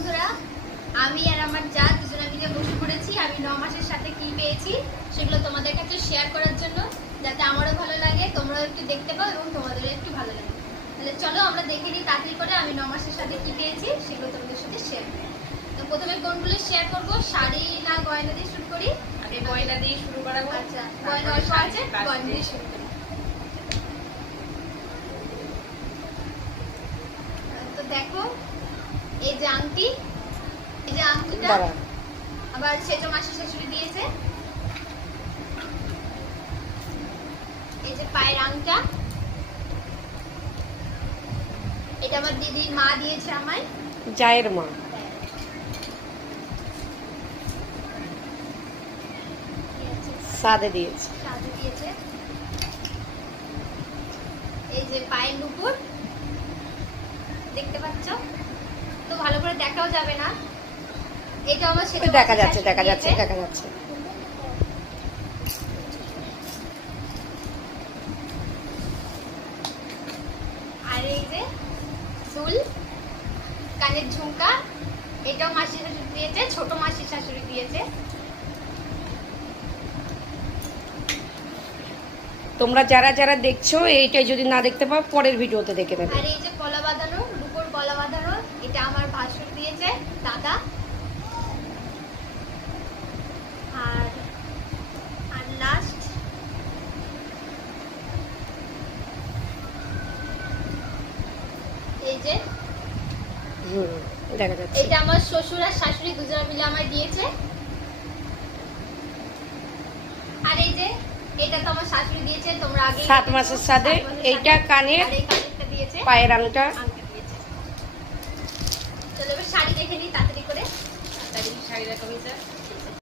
বন্ধুরা, আমি আর আমার যা দুজনে মিলে বসে পড়েছি। আমি 9 মাসের সাথে কি পেয়েছি সেগুলো তোমাদের কাছে শেয়ার করার জন্য, যাতে আমারও ভালো লাগে, তোমরাও একটু দেখতে পাও এবং তোমাদেরও একটু ভালো লাগে। তাহলে চলো আমরা দেখে নিই তাড়াতাড়ি করে আমি 9 মাসের সাথে কি পেয়েছি সেগুলো তোমাদের সাথে শেয়ার করি। তো প্রথমে কোনগুলো শেয়ার করবো, শাড়ি না গয়না দিয়ে শুরু করি? আমি গয়না দিয়ে শুরু করাবো। আচ্ছা, গয়না অল্প আছে, গয়না দিয়ে শুরু করি। তো দেখো, এই যে আংটি, এই যে আংটিটা আবার সেটা মাসি শাশুড়ি দিয়েছে। এই যে পায়ের আংটা, এটা আমার দিদির মা দিয়েছে আমায়, জায়ের মা। সাদে দিয়েছে। সাজে দিয়েছে। এই যে পায়ের নুপুর, দেখতে পাচ্ছ তো, ভালো করে দেখাও যাবে না। এটা আমার সেটা দেখা যাচ্ছে, দেখা যাচ্ছে, দেখা যাচ্ছে। আর এই যে চুল, কানের ঝুমকা, এটাও মাসি শাশুড়ি দিয়েছে, ছোট মাসি শাশুড়ি দিয়েছে। তোমরা যারা যারা দেখছো এইটাই যদি না দেখতে পাও পরের ভিডিওতে দেখে নেবে। আর এই যে কলা বাঁধানো, রূপোর কলা বাঁধানো, এটা আমার ভাসুর দিয়েছে, দাদা। আর আর লাস্ট এই যে দেখা যাচ্ছে। এটা আমার শ্বশুর আর শাশুড়ি দুজনে মিলে আমায় দিয়েছে। আর এই যে এটা তো আমার শাশুড়ি দিয়েছে, তোমরা আগে 7 মাসের সাথে এইটা কানের, আর এই কানেরটা দিয়েছে, পায়ের আংটা। আংটা দিয়েছে। চলো এবার শাড়ি দেখে নিই তাড়াতাড়ি করে। শাড়ি দেখো মিতা।